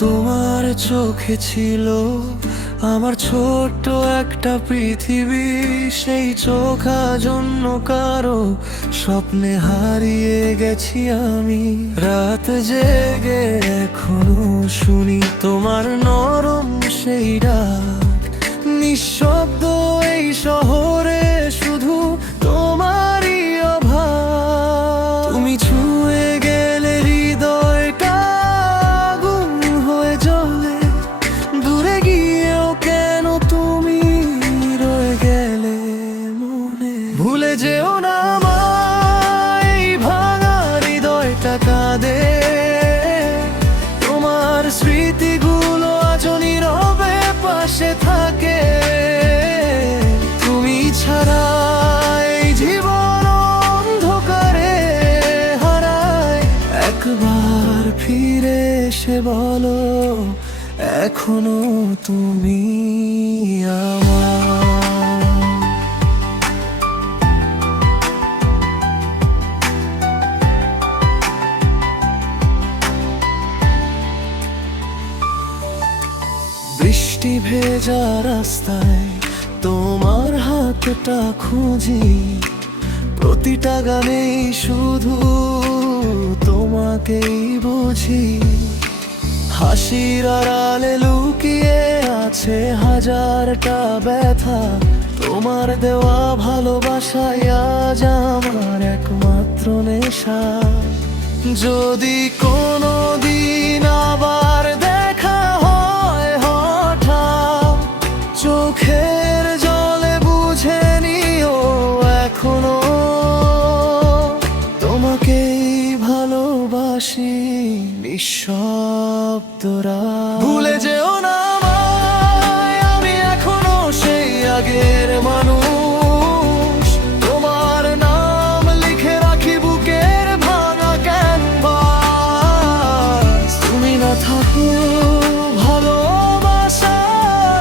তোমার চোখে ছিল আমার ছোট্ট একটা পৃথিবী, সেই চোখ আজ অন্য কারো স্বপ্নে হারিয়ে গেছি আমি। রাত জেগে এখনো শুনি তোমার নরম সেই ডাক, নিঃশব্দ এই শহরে শুধু তোমারই অভাব। তুমি ছুঁয়ে গেলে হৃদয়টা আগুন হয়ে জ্বলে, দূরে গিয়েও কেন তুমি রয়ে গেলে মনে। ভুলে যেও না আমায়, এই ভাঙা হৃদয়টা কাঁদে, তোমার স্মৃতিগুলো আজ নীরবে পাশে থাকে। তুমি ছাড়া এই জীবন অন্ধকারে হারায়। একবার ফিরে এসে বলো, এখনো তুমি আমার। বৃষ্টি ভেজা রাস্তায় তোমার হাতটা খুঁজি, প্রতিটা গানেই শুধু তোমাকেই বুঝি। হাসির আড়ালে লুকিয়ে আছে হাজারটা ব্যথা, তোমার দেওয়া ভালোবাসাই আজ আমার একমাত্র নেশা। যদি কোনো দিন আবার দেখা হয় হঠাৎ, চোখের জলে বুঝে নিও এখনো তোমাকেই ভালোবাসি নিঃশব্দরা। ভুলে যেও না আমায়, আমি এখনো সেই আগের মানুষ। তোমার নাম লিখে রাখি বুকের ভাঙা ক্যানভাস। তুমি না থাকলেও ভালোবাসা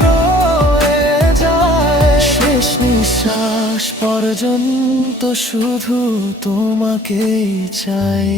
রয়ে যায়, শেষ নিঃশ্বাস পর্যন্ত শুধু তোমাকেই চাই।